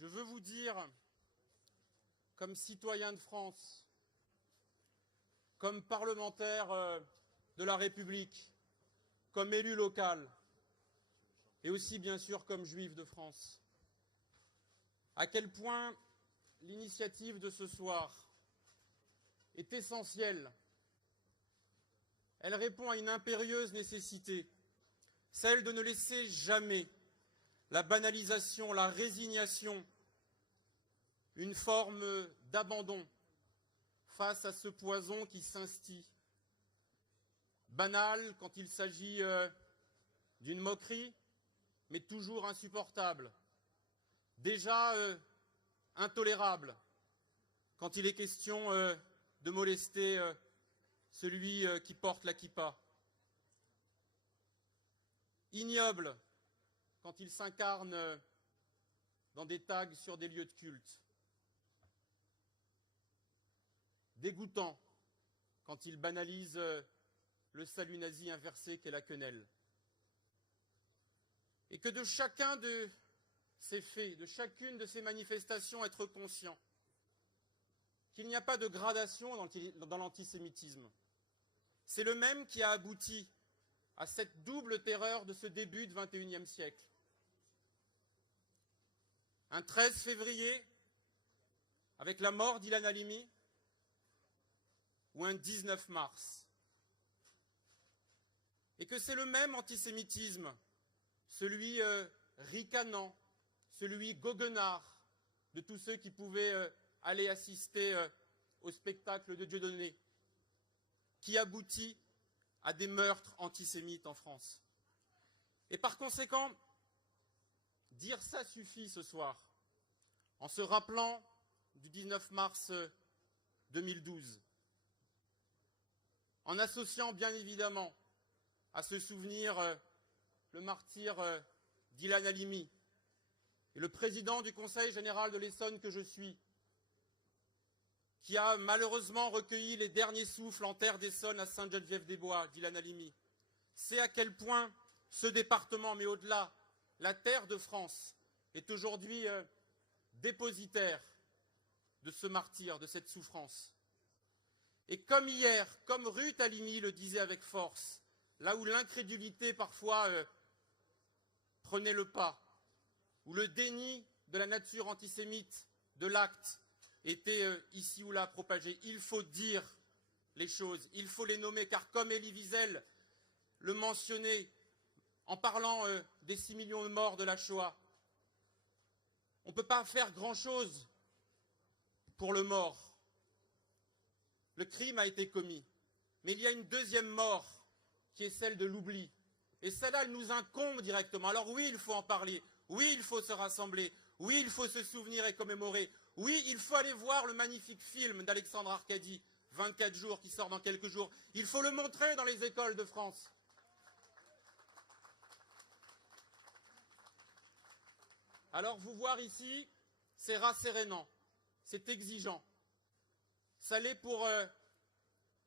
Je veux vous dire, comme citoyen de France, comme parlementaire de la République, comme élu local, et aussi bien sûr comme juif de France, à quel point l'initiative de ce soir est essentielle. Elle répond à une impérieuse nécessité, celle de ne laisser jamais la banalisation, la résignation, une forme d'abandon face à ce poison qui s'instille. Banal quand il s'agit d'une moquerie, mais toujours insupportable. Déjà intolérable quand il est question de molester celui qui porte la kippa. Ignoble quand il s'incarne dans des tags sur des lieux de culte. Dégoûtant quand il banalise le salut nazi inversé qu'est la quenelle. Et que de chacun de ces faits, de chacune de ces manifestations, être conscient qu'il n'y a pas de gradation dans l'antisémitisme. C'est le même qui a abouti à cette double terreur de ce début du XXIe siècle. Un 13 février, avec la mort d'Ilan Halimi, ou un 19 mars. Et que c'est le même antisémitisme, celui ricanant, celui goguenard de tous ceux qui pouvaient aller assister au spectacle de Dieudonné, qui aboutit à des meurtres antisémites en France. Et par conséquent, dire ça suffit ce soir, en se rappelant du 19 mars 2012, en associant bien évidemment à ce souvenir le martyre d'Ilan Halimi et le président du Conseil général de l'Essonne que je suis, qui a malheureusement recueilli les derniers souffles en terre d'Essonne à Sainte-Geneviève-des-Bois d'Ilan Halimi, sait à quel point ce département, mais au-delà, la terre de France, est aujourd'hui dépositaire de ce martyre, de cette souffrance. Et comme hier, comme Ruth Halimi le disait avec force, là où l'incrédulité parfois prenait le pas, où le déni de la nature antisémite de l'acte était ici ou là propagé, il faut dire les choses, il faut les nommer, car comme Elie Wiesel le mentionnait en parlant des 6 millions de morts de la Shoah, on ne peut pas faire grand-chose pour le mort. Le crime a été commis, mais il y a une deuxième mort qui est celle de l'oubli. Et celle-là, elle nous incombe directement. Alors oui, il faut en parler. Oui, il faut se rassembler. Oui, il faut se souvenir et commémorer. Oui, il faut aller voir le magnifique film d'Alexandre Arcadi, 24 jours, qui sort dans quelques jours. Il faut le montrer dans les écoles de France. Alors vous voir ici, c'est rassérénant, c'est exigeant. Ça l'est pour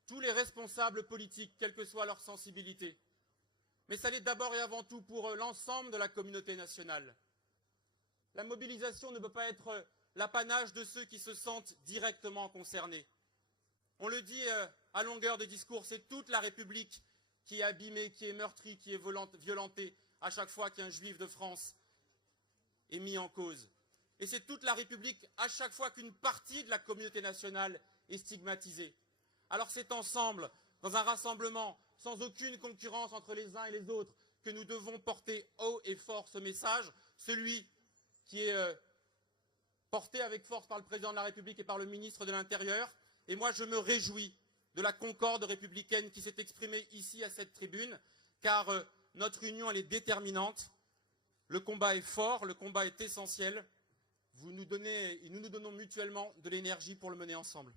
tous les responsables politiques, quelle que soit leur sensibilité. Mais ça l'est d'abord et avant tout pour l'ensemble de la communauté nationale. La mobilisation ne peut pas être l'apanage de ceux qui se sentent directement concernés. On le dit à longueur de discours, c'est toute la République qui est abîmée, qui est meurtrie, qui est violentée à chaque fois qu'un juif de France est mis en cause. Et c'est toute la République à chaque fois qu'une partie de la communauté nationale est stigmatisée. Alors c'est ensemble, dans un rassemblement, sans aucune concurrence entre les uns et les autres, que nous devons porter haut et fort ce message, celui qui est porté avec force par le président de la République et par le ministre de l'Intérieur. Et moi, je me réjouis de la concorde républicaine qui s'est exprimée ici à cette tribune, car notre union, elle est déterminante. Le combat est fort, le combat est essentiel. Vous nous donnez et nous nous donnons mutuellement de l'énergie pour le mener ensemble.